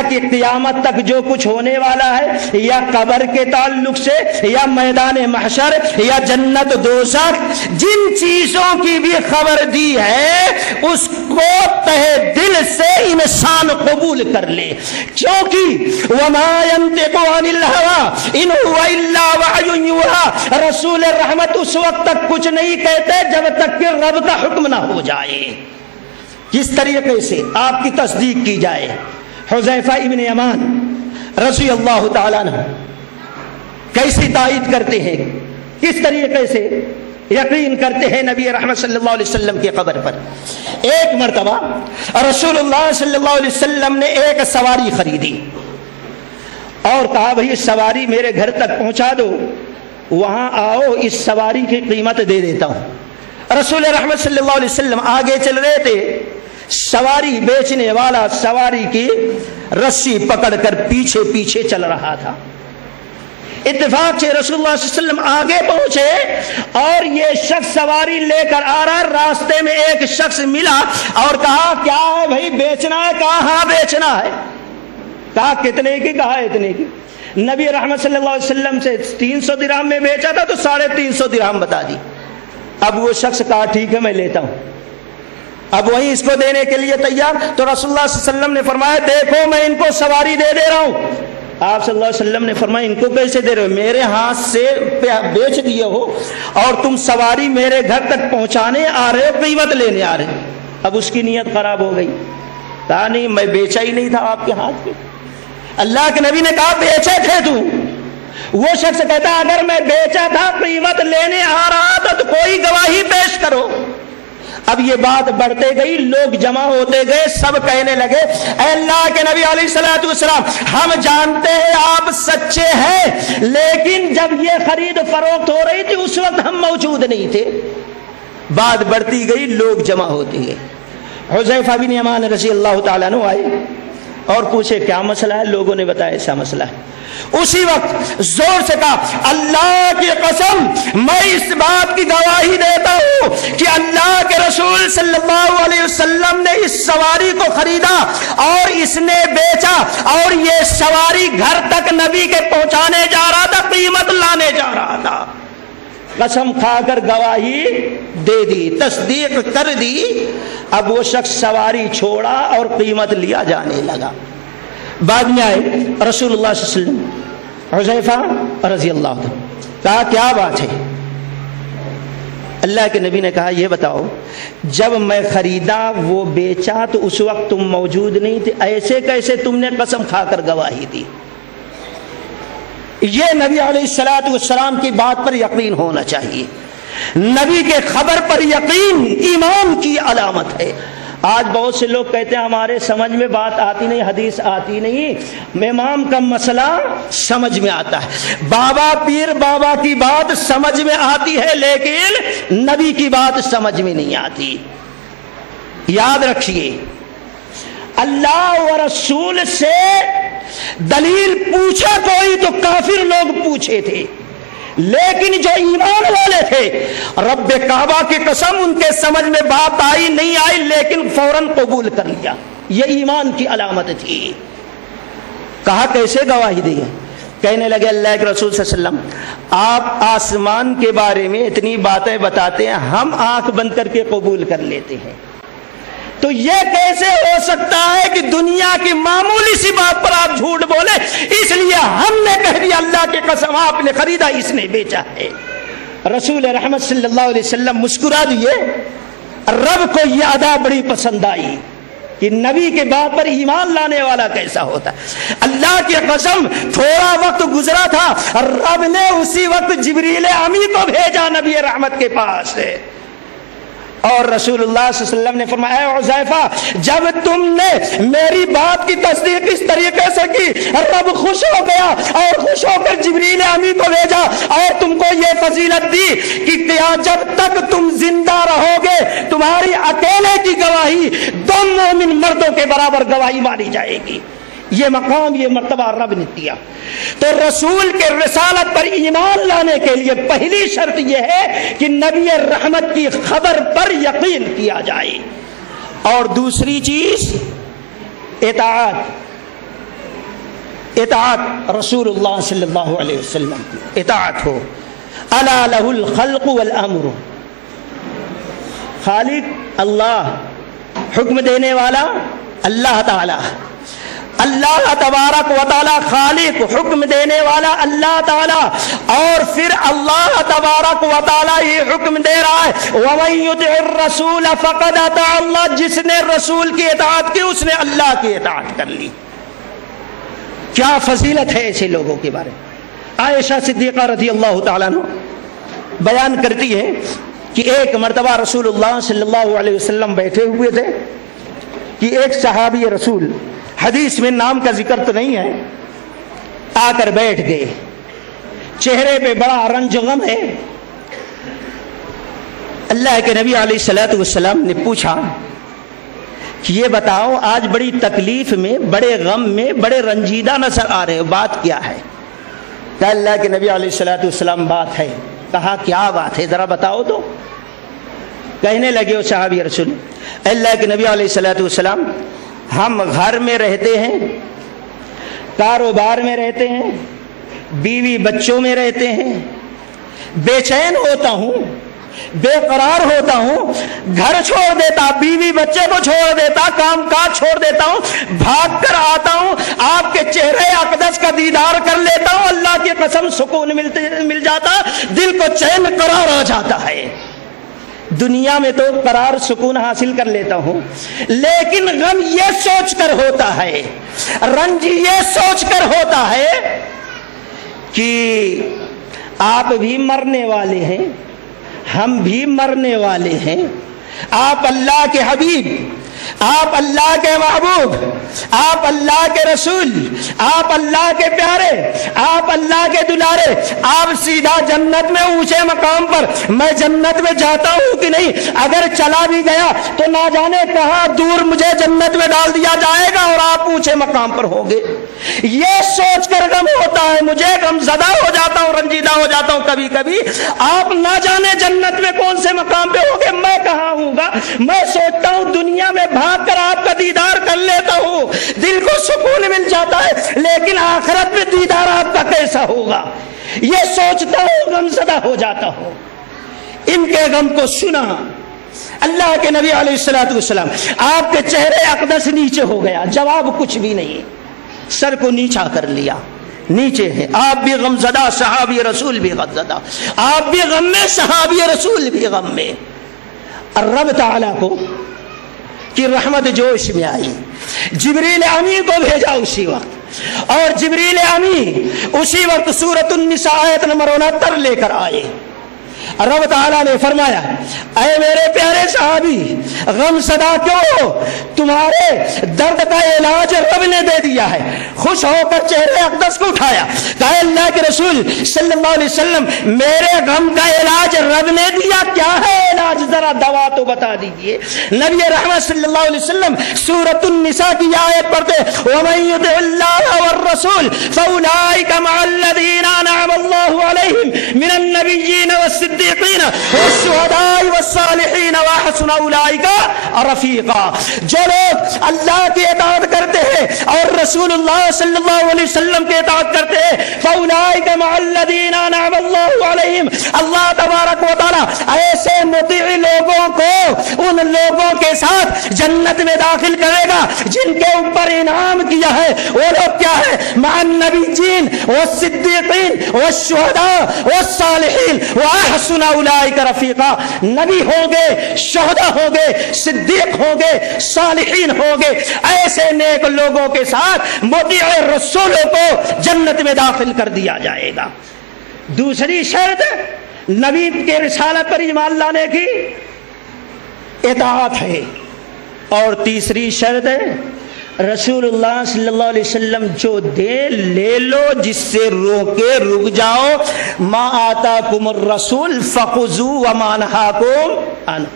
کہ قیامت تک جو کچھ ہونے والا ہے، یا قبر کے تعلق سے، یا میدان محشر، یا جنت دوزخ، جن چیزوں کی بھی خبر دی ہے اس کو تہ دل سے انسان قبول کر لے، کیونکہ وما ينطق عن الهوى ان هو الا وحی یوحی، رسول رحمت اس وقت تک کچھ نہیں کہتے جب تک کہ رب کا حکم نہ ہو جائے۔ کس طریقے سے آپ کی تصدیق کی جائے؟ حذیفہ ابن یمان رضی اللہ تعالیٰ عنہ کیسی تائید کرتے ہیں، کس طریقے سے یقین کرتے ہیں نبی رحمت صلی اللہ علیہ وسلم کی قبر پر۔ ایک مرتبہ رسول اللہ صلی اللہ علیہ وسلم نے ایک سواری خریدی اور کہا بھئی سواری میرے گھر تک پہنچا دو، وہاں آؤ اس سواری کی قیمت دے دیتا ہوں۔ رسول رحمت صلی اللہ علیہ وسلم آگے چل رہے تھے، سواری بیچنے والا سواری کی رسی پکڑ کر پیچھے پیچھے چل رہا تھا۔ اتفاق سے رسول اللہ صلی اللہ علیہ وسلم آگے پہنچے اور یہ شخص سواری لے کر آ رہا، راستے میں ایک شخص ملا اور کہا کیا ہے بھائی بیچنا ہے؟ کہا ہاں بیچنا ہے۔ کہا کتنے کی؟ کہا اتنے کی۔ نبی رحمت صلی اللہ علیہ وسلم سے 300 درہم میں بیچا تھا تو 350 درہم بتا دی۔ اب وہ شخص کہا ٹھیک ہے میں لیتا ہوں، اب وہی اس کو دینے کے لیے تیار۔ تو رسول اللہ صلی اللہ علیہ وسلم نے فرمایا دیکھو میں ان کو سواری دے دے رہا ہوں۔ آپ صلی اللہ علیہ وسلم نے فرمایا ان کو کیسے دے رہے ہو؟ میرے ہاتھ سے بیچ دیے ہو اور تم سواری میرے گھر تک پہنچانے آ رہے ہو، قیمت لینے آ رہے ہو۔ اب اس کی نیت خراب ہو گئی، کہا نہیں میں بیچا ہی نہیں تھا آپ کے ہاتھ پہ۔ اللہ کے نبی نے کہا بیچے تھے تم؟ وہ شخص کہتا اگر میں بیچا تھا قیمت لینے آ رہا تھا تو کوئی گواہی پیش کرو۔ اب یہ بات بڑھتے گئی، لوگ جمع ہوتے گئے، سب کہنے لگے اے اللہ کے نبی علیہ الصلوۃ والسلام ہم جانتے ہیں آپ سچے ہیں، لیکن جب یہ خرید فروخت ہو رہی تھی اس وقت ہم موجود نہیں تھے۔ بات بڑھتی گئی، لوگ جمع ہوتے گئے۔ حذیفہ بن یمان رضی اللہ تعالیٰ عنہ آئے اور پوچھے کیا مسئلہ ہے؟ لوگوں نے بتایا ایسا مسئلہ ہے۔ اسی وقت زور سے کہا اللہ کی قسم میں اس بات کی گواہی دیتا ہوں کہ اللہ کے رسول صلی اللہ علیہ وسلم نے اس سواری کو خریدا اور اس نے بیچا اور یہ سواری گھر تک نبی کے پہنچانے جا رہا تھا، قیمت لانے جا رہا تھا۔ قسم کھا کر گواہی دے دی، تصدیق کر دی۔ اب وہ شخص سواری چھوڑا اور قیمت لیا جانے لگا۔ بعد میں آئے رسول اللہ صلی اللہ علیہ وسلم، حذیفہ رضی اللہ عنہ، کہا کیا بات ہے؟ اللہ کے نبی نے کہا یہ بتاؤ جب میں خریدا وہ بیچا تو اس وقت تم موجود نہیں تھے، ایسے کیسے تم نے قسم کھا کر گواہی دی؟ یہ نبی علیہ الصلوۃ والسلام کی بات پر یقین ہونا چاہیے۔ نبی کے خبر پر یقین ایمان کی علامت ہے۔ آج بہت سے لوگ کہتے ہیں ہمارے سمجھ میں بات آتی نہیں، حدیث آتی نہیں، امام کا مسئلہ سمجھ میں آتا ہے، بابا پیر بابا کی بات سمجھ میں آتی ہے لیکن نبی کی بات سمجھ میں نہیں آتی۔ یاد رکھیے اللہ و رسول سے دلیل پوچھا کوئی تو کافر لوگ پوچھے تھے، لیکن جو ایمان والے تھے رب کعبہ کی قسم ان کے سمجھ میں بات آئی نہیں آئی لیکن فوراً قبول کر لیا۔ یہ ایمان کی علامت تھی۔ کہا کیسے گواہی دی؟ کہنے لگے اللہ کے رسول صلی اللہ علیہ وسلم آپ آسمان کے بارے میں اتنی باتیں بتاتے ہیں، ہم آنکھ بند کر کے قبول کر لیتے ہیں، تو یہ کیسے ہو سکتا ہے کہ دنیا کی معمولی سی بات پر آپ جھوٹ بولے؟ اس لیے ہم نے کہہ دیا اللہ کی قسم آپ نے خریدا اس نے بیچا ہے۔ رسول رحمت صلی اللہ علیہ وسلم مسکرا دیے۔ رب کو یہ ادا بڑی پسند آئی کہ نبی کے بات پر ایمان لانے والا کیسا ہوتا ہے۔ اللہ کی قسم تھوڑا وقت گزرا تھا، رب نے اسی وقت جبریل امی کو بھیجا نبی رحمت کے پاس سے، اور رسول اللہ صلی اللہ علیہ وسلم نے فرمایا اے حذیفہ جب تم نے میری بات کی تصدیق اس طریقے سے کی رب خوش ہو گیا اور خوش ہو کر جبریل امی کو بھیجا اور تم کو یہ فضیلت دی کہ جب تک تم زندہ رہو گے تمہاری اکیلے کی گواہی 2 مومن مردوں کے برابر گواہی مانی جائے گی۔ یہ مقام یہ مرتبہ رب نے دیا۔ تو رسول کے رسالت پر ایمان لانے کے لیے پہلی شرط یہ ہے کہ نبی رحمت کی خبر پر یقین کیا جائے، اور دوسری چیز اطاعت۔ اطاعت رسول اللہ صلی اللہ علیہ وسلم کی اطاعت ہو. الا لہ الخلق والامر، خالق اللہ، حکم دینے والا اللہ تعالی، اللہ تبارک و تعالی خالق، حکم دینے والا اللہ تعالی، اور پھر اللہ تبارک و تعالی یہ حکم دے رہا ہے وَمَن يُطِعِ الرَّسُولَ فَقَدْ أَطَاعَ اللَّهَ، جس نے رسول کی اطاعت کی اس نے اللہ کی اطاعت کر لی. کیا فضیلت ہے ایسے لوگوں کے بارے میں. عائشہ صدیقہ رضی اللہ تعالیٰ عنہ بیان کرتی ہے کہ ایک مرتبہ رسول اللہ صلی اللہ علیہ وسلم بیٹھے ہوئے تھے کہ ایک صحابی رسول، حدیث میں نام کا ذکر تو نہیں ہے، آ کر بیٹھ گئے، چہرے پہ بڑا رنج غم ہے. اللہ کے نبی علیہ الصلوۃ والسلام نے پوچھا کہ یہ بتاؤ آج بڑی تکلیف میں، بڑے غم میں، بڑے رنجیدہ نظر آ رہے ہو، بات کیا ہے؟ کہ اللہ کے نبی علیہ الصلوۃ والسلام بات ہے. کہا کیا بات ہے ذرا بتاؤ تو. کہنے لگے وہ صحابی رسول، اللہ کے نبی علیہ الصلوۃ والسلام ہم گھر میں رہتے ہیں، کاروبار میں رہتے ہیں، بیوی بچوں میں رہتے ہیں، بے چین ہوتا ہوں، بے قرار ہوتا ہوں، گھر چھوڑ دیتا، بیوی بچے کو چھوڑ دیتا، کام کاج چھوڑ دیتا ہوں، بھاگ کر آتا ہوں، آپ کے چہرے اقدس کا دیدار کر لیتا ہوں، اللہ کی قسم سکون مل جاتا، دل کو چین قرار آ جاتا ہے. دنیا میں تو قرار سکون حاصل کر لیتا ہوں، لیکن غم یہ سوچ کر ہوتا ہے، رنج یہ سوچ کر ہوتا ہے کہ آپ بھی مرنے والے ہیں، ہم بھی مرنے والے ہیں. آپ اللہ کے حبیب، آپ اللہ کے محبوب، آپ اللہ کے رسول، آپ اللہ کے پیارے، آپ اللہ کے دلارے، آپ سیدھا جنت میں اونچے مقام پر، میں جنت میں جاتا ہوں کہ نہیں، اگر چلا بھی گیا تو نہ جانے کہاں دور مجھے جنت میں ڈال دیا جائے گا اور آپ اونچے مقام پر ہوگے. یہ سوچ کر غم ہوتا ہے، مجھے غم زدہ ہو جاتا ہوں، رنجیدہ ہو جاتا ہوں کبھی کبھی. آپ نہ جانے جنت میں کون سے مقام پہ ہوگے، میں کہاں ہوں گا. میں سوچتا ہوں دنیا میں بھاگ کر آپ کا دیدار کر لیتا ہوں، دل کو سکون مل جاتا ہے، لیکن آخرت میں دیدار آپ کا کیسا ہوگا یہ سوچتا ہوں، غم زدہ ہو جاتا ہوں. ان کے غم کو سنا اللہ کے نبی علیہ الصلوۃ والسلام، آپ کے چہرے اقدس نیچے ہو گیا، جواب کچھ بھی نہیں، سر کو نیچا کر لیا، نیچے ہے. آپ بھی غم زدہ، صحابی رسول بھی غم زدہ، آپ بھی غم میں، صحابی رسول بھی غم میں. رب تعالیٰ کو کی رحمت جوش میں آئی، جبریل امی کو بھیجا اسی وقت، اور جبریل امی اسی وقت سورۃ النساء آیت نمبر 69 لے کر آئے. رب تعالیٰ نے فرمایا اے میرے پیارے صحابی غم زدہ کیوں ہو، تمہارے درد کا علاج رب نے دے دیا ہے. خوش ہو کر چہرے اقدس کو اٹھایا، کہا اللہ کے رسول صلی اللہ علیہ وسلم میرے غم کا علاج رب نے دیا، کیا ہے علاج، ذرا دوا تو بتا دیجئے. نبی رحمت صلی اللہ علیہ وسلم سورۃ النساء کی آیت پڑھتے وَمَن يُطِعِ اللَّهَ وَالرَّسُولَ فَأُولَٰئِكَ مَعَ الَّذِينَ أَنْعَمَ اللَّهُ عَلَيْهِمْ مِنَ النَّبِيِّينَ والصديقين والشهداء والصالحين وحسن اولئك رفيقا. جو لوگ اللہ کی اطاعت کرتے ہیں اور رسول اللہ صلی اللہ علیہ وسلم کی اطاعت کرتے ہیں فاولئک مع الذین انعم اللہ علیہم، اللہ تبارک و تعالی ایسے مطیع لوگوں کو ان لوگوں کے ساتھ جنت میں داخل کرے گا جن کے اوپر انعام کیا ہے. وہ لوگ کیا ہے، مع النبیین والصدیقین والشہداء والصالحین وحسن اولئک رفیقا. نبی ہوں گے، شہداء ہوں گے، صدیق ہوں گے، صالحین ہوں گے، ایسے نیک لوگوں کے ساتھ مطیع رسولوں کو جنت میں داخل کر دیا جائے گا. دوسری شرط نبی کے رسالت پر ایمان لانے کی اطاعت ہے، اور تیسری شرط ہے رسول اللہ صلی اللہ علیہ وسلم جو دے لے لو، جس سے روکے رک جاؤ. ما آتاکم الرسول فخذوہ وما نہاکم عنہ.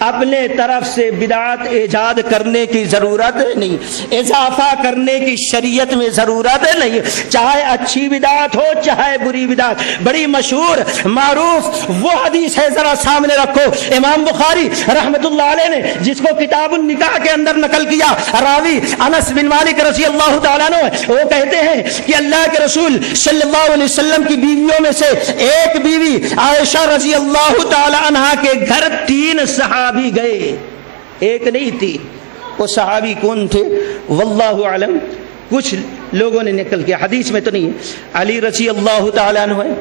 اپنے طرف سے بدعت ایجاد کرنے کی ضرورت نہیں، اضافہ کرنے کی شریعت میں ضرورت نہیں، چاہے اچھی بدعت ہو چاہے بری بدعت۔ بڑی مشہور معروف وہ حدیث ہے، ذرا سامنے رکھو، امام بخاری رحمت اللہ علیہ نے جس کو کتاب النکاح کے اندر نقل کیا، راوی انس بن مالک رضی اللہ تعالیٰ عنہ، وہ کہتے ہیں کہ اللہ کے رسول صلی اللہ علیہ وسلم کی بیویوں میں سے ایک بیوی عائشہ رضی اللہ تعالیٰ عنہا کے گھر 3 صحابی گئے، ایک نہیں 3۔ وہ صحابی کون تھے واللہ اعلم، کچھ لوگوں نے نقل کیا، حدیث میں تو نہیں ہے۔ علی رضی اللہ تعالیٰ عنہ ہے،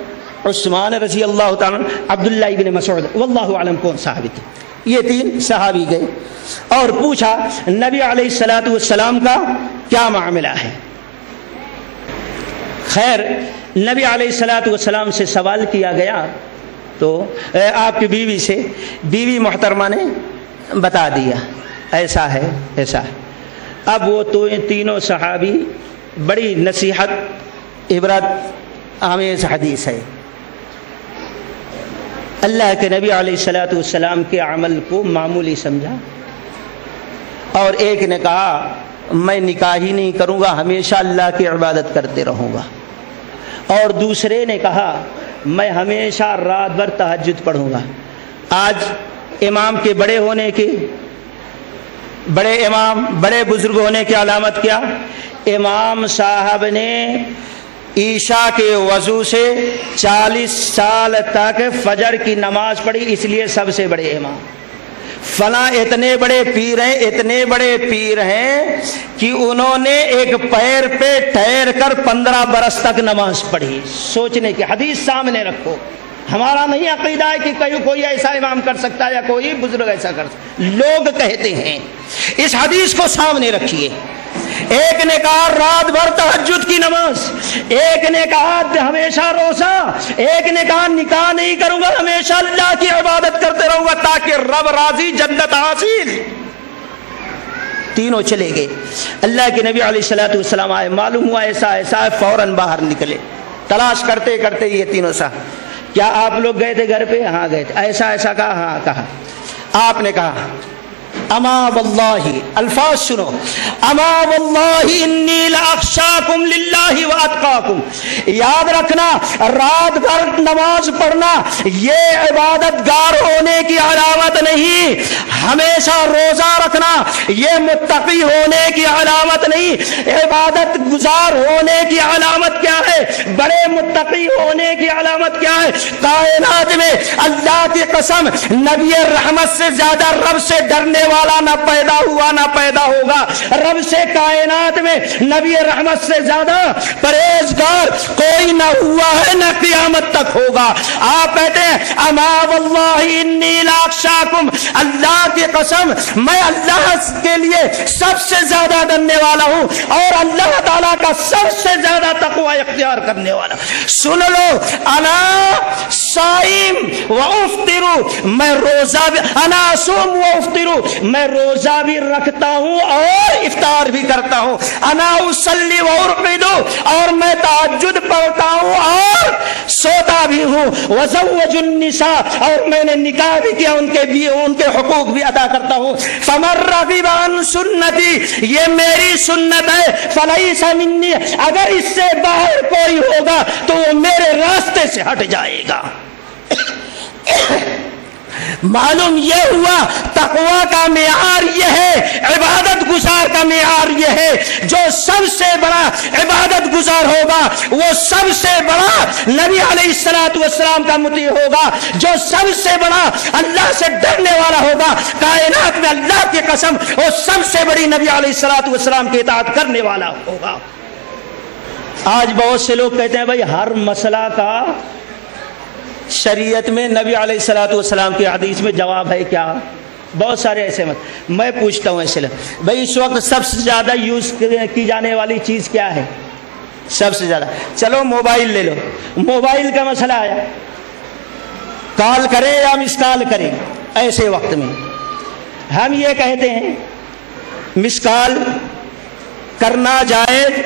عثمان رضی اللہ تعالیٰ عنہ، عبداللہ ابن مسعود، واللہ اعلم کون صحابی تھے۔ یہ 3 صحابی گئے اور پوچھا نبی علیہ الصلوۃ والسلام کا کیا معاملہ ہے۔ خیر نبی علیہ الصلوۃ والسلام سے سوال کیا گیا تو آپ کی بیوی سے، بیوی محترمہ نے بتا دیا ایسا ہے ایسا ہے۔ اب وہ تو تینوں صحابی، بڑی نصیحت عبرت آمیز حدیث ہے، اللہ کے نبی علیہ الصلوۃ والسلام کے عمل کو معمولی سمجھا، اور ایک نے کہا میں نکاح ہی نہیں کروں گا، ہمیشہ اللہ کی عبادت کرتے رہوں گا، اور دوسرے نے کہا میں ہمیشہ رات بھر تہجد پڑھوں گا۔ آج امام کے بڑے ہونے کی، بڑے امام بڑے بزرگ ہونے کی علامت کیا؟ امام صاحب نے عشاء کے وضو سے 40 سال تک فجر کی نماز پڑھی، اس لیے سب سے بڑے امام۔ فلاں اتنے بڑے پیر ہیں، اتنے بڑے پیر ہیں کہ انہوں نے ایک پیر پہ ٹھہر کر 15 برس تک نماز پڑھی۔ سوچنے کی حدیث سامنے رکھو، ہمارا نہیں عقیدہ ہے کہ کوئی ایسا امام کر سکتا ہے یا کوئی بزرگ ایسا کر سکتا، لوگ کہتے ہیں۔ اس حدیث کو سامنے رکھیے، ایک نے کہا رات بھر تہجد کی نماز، ایک نے کہا ہمیشہ روزہ، ایک نے کہا نکاح نہیں کروں گا، ہمیشہ اللہ کی عبادت کرتے رہوں گا تاکہ رب راضی، جنت حاصل۔ تینوں چلے گئے، اللہ کے نبی علیہ الصلوۃ والسلام آئے، معلوم ہوا ایسا ایسا ہے، فوراً باہر نکلے، تلاش کرتے کرتے یہ تینوں سا، کیا آپ لوگ گئے تھے گھر پہ؟ ہاں گئے تھے۔ ایسا ایسا کہا؟ ہاں کہا۔ آپ نے کہا اما واللہ، الفاظ سنو، اما واللہ انی لاخشاکم للہ واتقاکم، یاد رکھنا رات بھر نماز پڑھنا یہ عبادت گار ہونے کی علامت نہیں، ہمیشہ روزہ رکھنا یہ متقی ہونے کی علامت نہیں، عبادت گزار ہونے کی علامت کیا ہے؟ بڑے متقی ہونے کی علامت کیا ہے؟ کائنات میں اللہ کی قسم نبی رحمت سے زیادہ رب سے ڈرنے والا نہ پیدا ہوا نہ پیدا ہوگا، رب سے کائنات میں نبی رحمت سے زیادہ پرہیزگار کوئی نہ ہوا ہے نہ قیامت تک ہوگا۔ آپ کہتے ہیں اما واللہ انی لاخشاکم، اللہ کی قسم میں اللہ کے لیے سب سے زیادہ ڈرنے والا ہوں اور اللہ تعالیٰ کا سب سے زیادہ تقوی اختیار کرنے والا۔ سن لو، انا صائم و افطر، میں روزہ بھی، انا اصوم و افطر، میں روزہ بھی رکھتا ہوں اور افطار بھی کرتا ہوں، انا اصلی و ارقد، اور میں تہجد پڑھتا ہوں اور سوتا بھی ہوں، وزوج النساء، اور میں نے نکاح بھی کیا، ان کے حقوق بھی ادا کرتا ہوں، فمن رغب عن سنتی، یہ میری سنت ہے، فلیس منی، اگر اس سے باہر کوئی ہوگا تو وہ میرے راستے سے ہٹ جائے گا۔ معلوم یہ ہوا تقوی کا معیار یہ ہے، عبادت گزار کا معیار یہ ہے، جو سب سے بڑا عبادت گزار ہوگا وہ سب سے بڑا نبی علیہ الصلوۃ والسلام کا مطیع ہوگا، جو سب سے بڑا اللہ سے ڈرنے والا ہوگا کائنات میں، اللہ کی قسم وہ سب سے بڑی نبی علیہ الصلوۃ والسلام کی اطاعت کرنے والا ہوگا۔ آج بہت سے لوگ کہتے ہیں بھائی ہر مسئلہ کا شریعت میں نبی علیہ الصلوۃ والسلام کی حدیث میں جواب ہے کیا؟ بہت سارے ایسے میں پوچھتا ہوں ایسے بھائی اس وقت سب سے زیادہ یوز کی جانے والی چیز کیا ہے؟ سب سے زیادہ، چلو موبائل لے لو، موبائل کا مسئلہ آیا، کال کریں یا مس کال کریں، ایسے وقت میں ہم یہ کہتے ہیں مس کال کرنا جائز